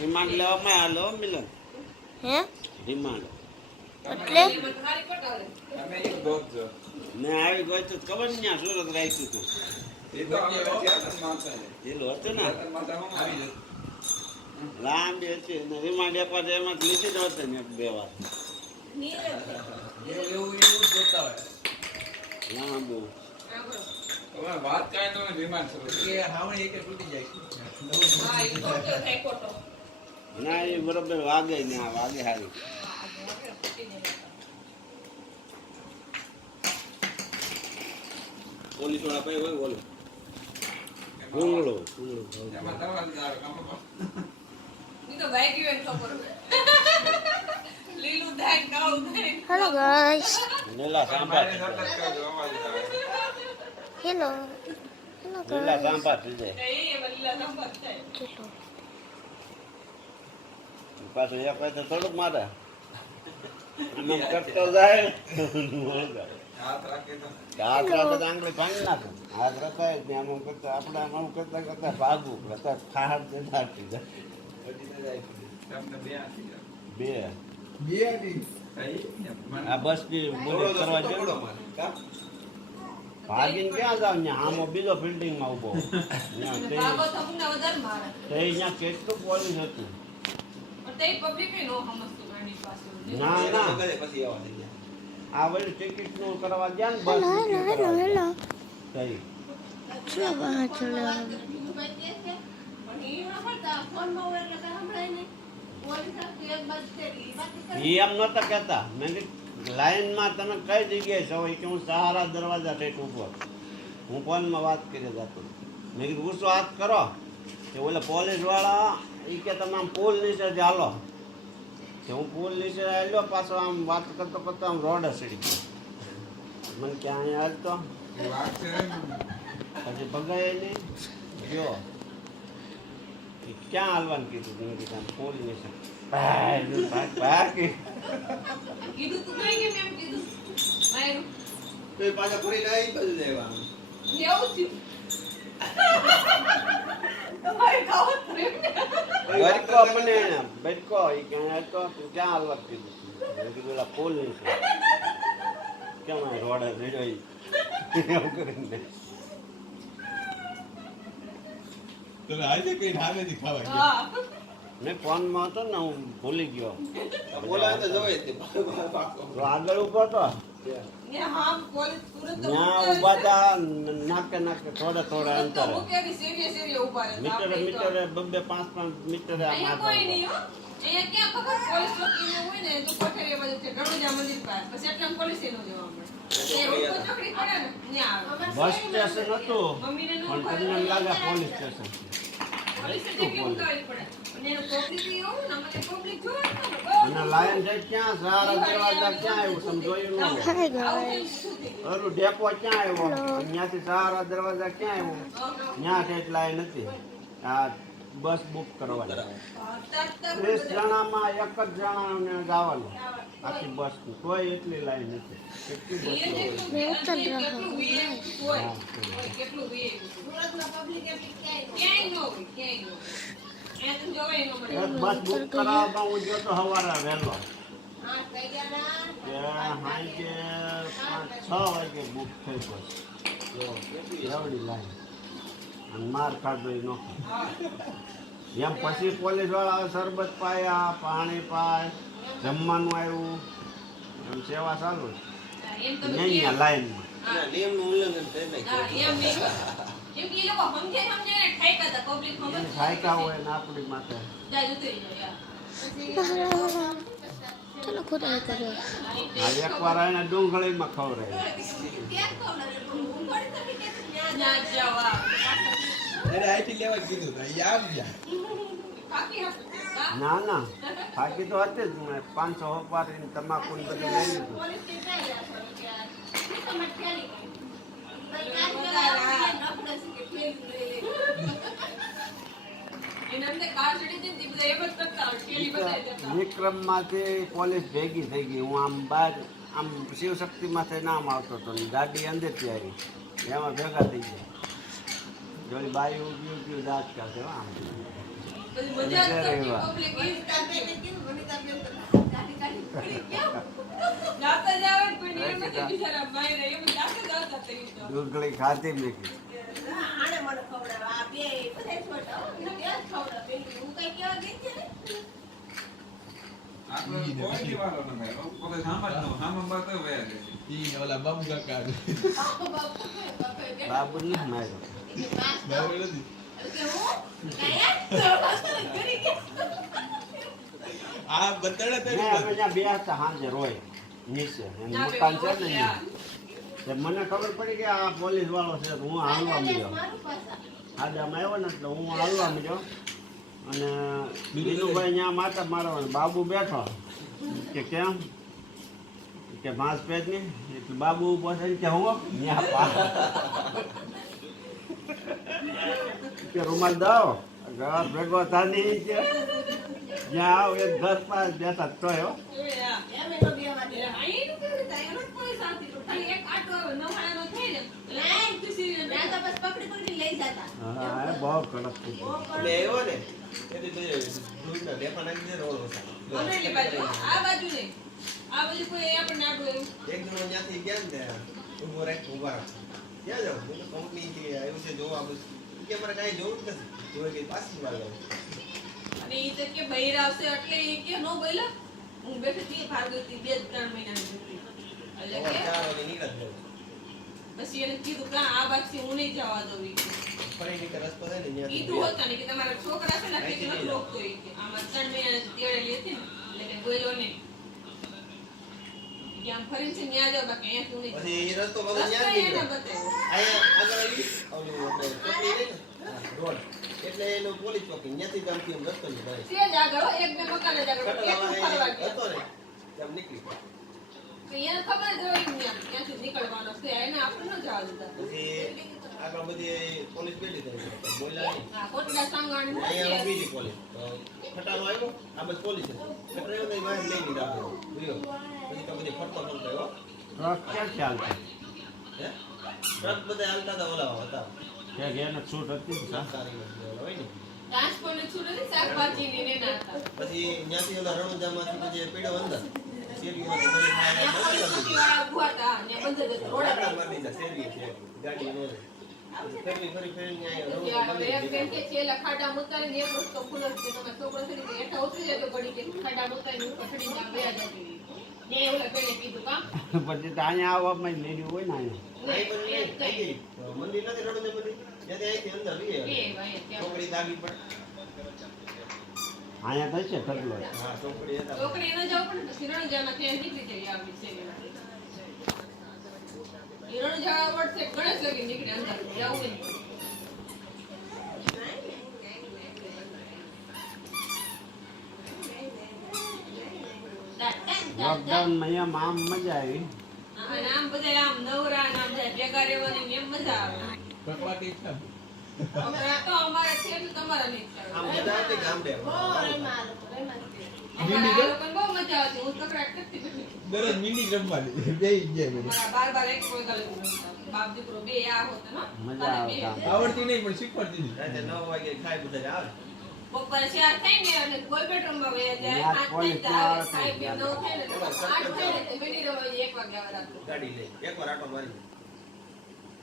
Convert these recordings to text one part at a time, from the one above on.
Remand લેવામાં હાલો મિલન હે remand એટલે તમે એક ગોતજો ને આવી ગઈ તો ખબર ને ત્યાં સુરત રાખ્યું હતું એ તો આપણે ચેતન માતા છે પેલું હતું ને ચેતન માતા હું આવી જશે લાંબી હતી ને રિમાન્ડ એક વાર એમાં લીધી જ હતી ને 2 વાર એવું જ જોતા હોય લાંબુ હવે વાત કાંઈ તો રિમાન્ડ શરૂ કે હાવણી એક તૂટી જાય ના એ બરોબર વાગે ને આ વાગે હારી પોલીસ વાળા ભાઈ હોય બોલો ભૂંગળો એમાં દવા જ આવે કામ પર હેલો ગાઈસ લીલા સાંભાર અમારે સતત કરજો અવાજ આવે હેલો હેલો લીલા ગાઈસ સાંભાર થઈ જાય પાછું એક હોય તો થોડુંક મારે આમ કરતો જાય હાથ રાખે તો હાથ રાખે તો આંગળી ભાંગી નાખે હાથ રખાય જ નહીં આમ કરતા આપણે આમ કરતા કરતા ભાગવું કરતા ખાડ દે નાખી જાય તમને બે આપી દો 2 આ બસ ની બોલી કરવા જેવડો ભાગીને ક્યાં જાવ ત્યાં આમો બીજો બિલ્ડિંગ માં ઉભો ત્યાં કેટલું પોલીસ હતું ના ના પછી આવવા દે આ વળી ટિકિટ નું કરવા ગયા ને બસ હેલો હેલો હેલો થઈ શું વાત ચાલે એમ નતા કહેતા મેં લાઈન માં તમે કઈ જગ્યાએ છો કે હું સહારા દરવાજા ઠેઠ ઉભો હું ફોનમાં વાત કરી જતો મેં કીધું ગુસ્સો હાથ કરો કે ઓલા પોલીસ વાળા એ કે તમે આમ પુલ નીચે ચાલો કે હું પુલ નીચે આવ્યો પાછો આમ વાત કરતો કરતો આમ રોડ સીડી ગયો મને ક્યાં અહીંયા હાલતો વાત છે પછી ભગાય નહીં ગયો એ ક્યાં હાલવાનું કીધું મેં કીધું આમ પુલ નીચે ભાગ ભાગ તો એ પાછા ફરી લાવી બાજુ જવાનું બરકો મને બરકો એ ક્યાં હતો ક્યાં હાલવા કીધું મેં કીધું ઓલા પુલ નીચે કેમ આ રોડ રેડ્યો એવું કરીને તમે આજે કઈ ઠામે થી ખાવા મેં ફોનમાં હતો ને હું ભૂલી ગયો બોલાવે તો જવાય તે તો આગળ ઉભો હતો ત્યાં ઉભા હતા નાકે નાકે થોડા થોડા અંતરે મીટરે 2-5 મીટરે આમ બસ સ્ટેશન હતું પણ તમને એમ લાગે પોલીસ સ્ટેશન અને લાયન સાઈડ ક્યાં સારા દરવાજા ક્યાં આવ્યું તમે જોયું ન હોય હાય ગાઈસ ઓલું ડેપો ક્યાં આવ્યો ત્યાંથી સારા દરવાજા ક્યાં આવ્યો ત્યાં સાઈડ લાઈન હતી આ બસ બુક કરવાની 30 જણામાં એક જ જણાને જવાનું આખી બસ કોઈ એટલી લાઈન નથી કેટલી બસ મેં ઉત્તર રહ્યો બસ બુક કરાવવા હું ગયો તો સવારે વહેલો કે સાંજે 5-6 વાગે બુક થઈ બસ એવડી લાઈન અને માર ખાધો એ નોખો એમ પછી પોલીસ વાળા શરબત પાયા પાણી પાય જમવાનું આવ્યું એમ સેવા ચાલુ નહીં લાઈનમાં નિયમ નું ઉલ્લંઘન થઈ નાખ્યું ખાયકા હોય ને આપણી માટે ચલો ખુદા કરે આ એકવાર એને ડુંગળીમાં ખવડાય અરે આઈથી લેવા કીધું તો ઈ આવી જા ના ના બાકી તો હતી જ મેં 500 હોપારીને તમાકુ ને બધું લઈ લીધું વિક્રમમાંથી પોલીસ ભેગી થઈ ગઈ હું આમ બહાર આમ શિવશક્તિમાંથી નામ આવતો હતો ને ગાડી અંદરથી આવી એમાં ભેગા થઈ ગયા જોઈ બાઈ ઉભી ઉભી દાંત કાઢે હો આમ. પછી મજા જ કરતી વાહ. પબ્લિક ઈ જાતા જ આવે ને કોઈ નિયમ નથી બિચારા બાયરે એમ જાતા જ આવતા તઈ તો. ડુંગળી ખાધી મેં કીધું. આને મને ખવડાવે આ બે બધાય છોટા હો ને બે જ ખવડાવે હું કઈ કેવા ગઈ છે ને આપણે કોઈ દીવાનો ન મેં પોતે સામા બાતો વયા છે ઈ ઓલા બાબુ કાકા બાપુ બાપુ કે બાબુ નહીં માર્યો. બરાબર નથી કે હું કાયા તો કરી કે આ બતડા મેં અમે ત્યાં બે હતા સાંજે રોય નીચે એનું મકાન છે ને અહીંયા. તે મને ખબર પડી કે આ પોલીસ વાળો છે તો હું હાલવા મળ્યો. આડામાં આવ્યો ને એટલે હું હાલવા મળ્યો અને બીજુભાઈ ત્યાં માતા મારવા બાબુ બેઠો કે કેમ કે માંસ પેજ ને એટલે બાબુ ઉભો થઈને કે હું ત્યાં કે રૂમાલ દો ઘર ભેગો થાની છે જ્યાં આવ એક ઘર પાસે બેઠા તોય હો. એમ એનો બે વાગે આઈ નું કે તાયરો કોઈ સાથી તો ખાલી એક આટો નવાણો થઈ ને લાઈન ખુશી ને આ તો બસ પકડી પકડી લઈ જતા હા એ બહુ કડક કૂતરો. એટલે એવો ને એટલે તો ધૂળના ઢેફા નાખી દે ને ઓલો અમરેલી બાજુ આ બાજુ નહીં આ બાજુ કોઈ આપણને આડું એવું એક જણો ત્યાંથી ગયા ને ઊભો રાખ ઊભા રાખ ક્યાં જાવ કંપની થી આવ્યું છે જોવા બધું કે મારે કાંઈ જોવું જ નથી જોઈ ગઈ પાછી વાર લાવું અને ઈ તો કે બહિર આવશે એટલે ઈ કે નો બોલ્યા હું બેઠી હતી ભાગતી 2-3 મહિનાની હતી એટલે કે 4 વાગે નીકળ્યા જ પછી એને કીધું કે આ બાજુ હું નહીં જવા દઉં ઈ કે. ફરી નીકળ રસ્તો છે ને કીધું હોતા ને કે તમારા છોકરા છે ને કે નથી રોકતો ઈ કે આમાં 3 મહિનાની તેડેલી હતી ને એટલે કે બોલ્યો નહીં કે આમ ફરીને છે ન્યા જાવ બાકી અહીંયા તું નહીં પછી એ રસ્તો બધો રસ્તો ત્યાં જ એને નીકળ્યો બતાવ્યો અહીંયા આગળ આવી ઓલું આપણે ચોકડી રહી ને રોડ એટલે એનો પોલીસ ચોકી ત્યાંથી ગામથી એમ રસ્તો નહીં ભાઈ તે જ આગળ હો, એક બે મકાન જ આગળ એટલું ફરવા ગયા હતો ને તેમ નીકળી ગયા. તો એને ખબર જ હોય ને ત્યાંથી નીકળવાનો છે એને આપણે ન જવા દીધા પછી આગળ બધી પોલીસ બેઠી થઈ બોલ્યા નહીં હા કોટડા સાંગાણ અહીંયા ઊભી હતી પોલીસ તો ખટારો આવ્યો આ બસ પોલીસ હતી ખટારો નહીં બહાર લઈ લીધા આપણે જોયો પછી તો બધી ફરતો ફરતો આવ્યો ટ્રક ક્યાં ચાલતા હે ટ્રક બધા હાલતા હતા ઓલા હતા ક્યાંક એને છૂટ હતી ને સા? સારી વસ્તુ હોય ને ટ્રાન્સપોર્ટ છૂટ હતી શાકભાજી ની ને ના હતા પછી ત્યાંથી ઓલા રણુજામાંથી પછી પીડો અંદર શેરીઓમાં તો બધી ત્યાં ખાવા પોલીસ ચોકીવાળા ઊભા હતા ને બંધ જ હતો રોડ આટલા મારી દીધા શેરી ગાડી નો ફરી ફરી ફરી એક બેન કે છેલ્લા ખાડા મુતારીને એક રસ્તો ખુલ્લો છે તમે છોકરો છે કે હેઠા ઉતરી જાય તો ઘડી કે ખાડા મુતારીને ઉપર ચડીને ત્યાં ગયા જતી ને ઓલા બેને કીધું કામ પછી તો અહીંયા આવવામાં લેડી હોય ને અહીંયા મંદિર નથી રણુજા મંદિર ત્યાંથી અહીંથી અંદર લઈ બે આવ્યા ભાઈ ત્યાં છોકરી દાગી પણ અહીંયા તો છે ઢગલો હા છોકરી હતા છોકરી ન જાવ પણ પછી રણજામાં ત્યાં નીકળી જઈ આવી છે રણજા વડસે ગણેશ લગી નીકળે અંદર જાવું નહીં લોકડાઉનમાં એમ આમ મજા આવી અને આમ બધા આમ નવરા ને આમ જાય ભેગા રહેવાની એમ મજા આવે કકવાટી છે અમારે તો અમારે છે તો તમારા નહીં આમ બધા આવતી ગામડે અમારે આ લોકોને બહુ મજા આવતી હું કકડાટ કરતી બેઠી દરરોજ મિનિટ રમવાની બે જાય મારા બાર એક કોઈ ગલે બાપ દીકરો બે આ હોત ને મજા આવે આમ. આવડતી નહીં પણ શીખવાડતી નહીં રાતે 9 વાગે ખાઈ બધા આવે બપોરે 4 થાય ને અને કોઈ બેડરૂમમાં વયા જાય યાદ 5 પોલીસ થાય વાળા ખાઈ થઈ પી 9 થાય ને તો 8 થાય ને તો બેડી રવાય 1 વાગે આવે રાત્રે ગાડી લઈ એકવાર આટો મારી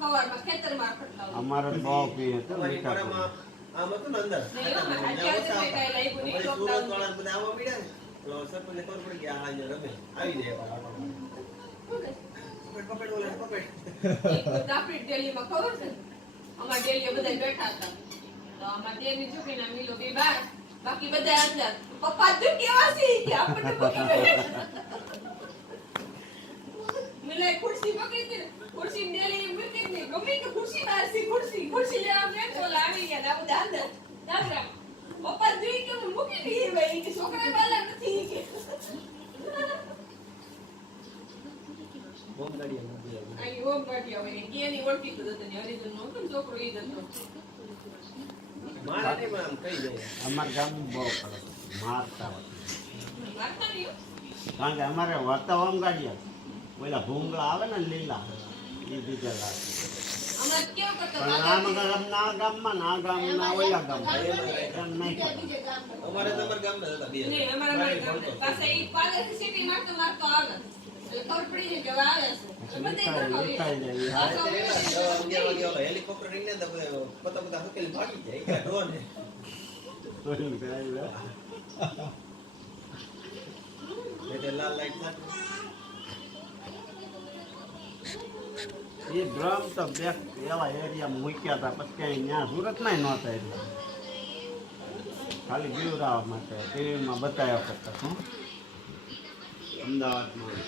સવારમાં ખેતરમાં ફરતા હોય અમારે તો બહુ પી હતું અમારી મીઠા પાડામાં આમ હતું ને અંદર નહીં હો, મારે અત્યારે તો મેં કાંઈ લાગ્યું નહીં, પછી lockdown સુરત વાળા બધા આવવા મળ્યા ને તો સરપંચને ખબર પડી કે આ અહીંયા રમે આવી જાય એકવાર આટો મારી. પકડ ઓલા પકડ એક વખત આપણી ડેલીમાં ખબર છે અમારા ડેલીએ બધા બેઠા હતા તો અમારા ડેલી છોકરીના મિલો બે બાર બાકી બધા અંદર પપ્પા તું કેવા છે કે આપણને પકડી મિલાય ખુરશી પકડી હતી ને ખુરશી ડેલી મૂકી હતી ગમે કે ખુરશી બહાર છે ખુરશી લેવા ગયા તો ઓલા આવી ગયા ના બધા અંદર દાદરા પપ્પા જોઈ કે હું મૂકી દીધી ભાઈ કે છોકરા બાલા નથી કે બોમ્બ ગાડી આવી ગઈ. અહીં ઓમ પાટી આવે કે એની ઓળખી તો હતો ને હરિજન નો હતો ને છોકરો ઈ જ હતો મારા નહીં પણ આમ કહી જાય અમારા ગામમાં બહુ કડક મારતા હતા. વાર્તા નહીં હો. કારણ કે અમારે વર્તા ઓમ ગાડીયા ઓલા ભૂંગળા આવે ને લીલા એ બીજા લાગે હમણાં કેવું કરતો પણ આ ગામમાં ના ગામના ઓલા ગામમાં એમ નહીં બીજા બીજે ગામ અમારે તો અમારા ગામના જ હતા બે નહીં અમારા ગામ પાછા ઈ પાલેથી સિટી મારતો આવે એટલે ખબર પડી જાય કે હવે આવે છે બધે વિખાઈ જાય હા. 11 વાગે ઓલો હેલિકોપ્ટર રહીને તો પતા પતા હકેલી ભાગી જાય કે ડ્રોન હે ઓલું કરાયું હે. એટલે લાલ લાઈટ થાતી એ ડ્રમ તો બે એવા એરિયામાં મૂક્યા હતા પછી ક્યાંય ત્યાં સુરતમાં નહોતા એટલે ખાલી બીવરાવા માટે ટીવીમાં બતાવ્યા કરતા શું અમદાવાદમાં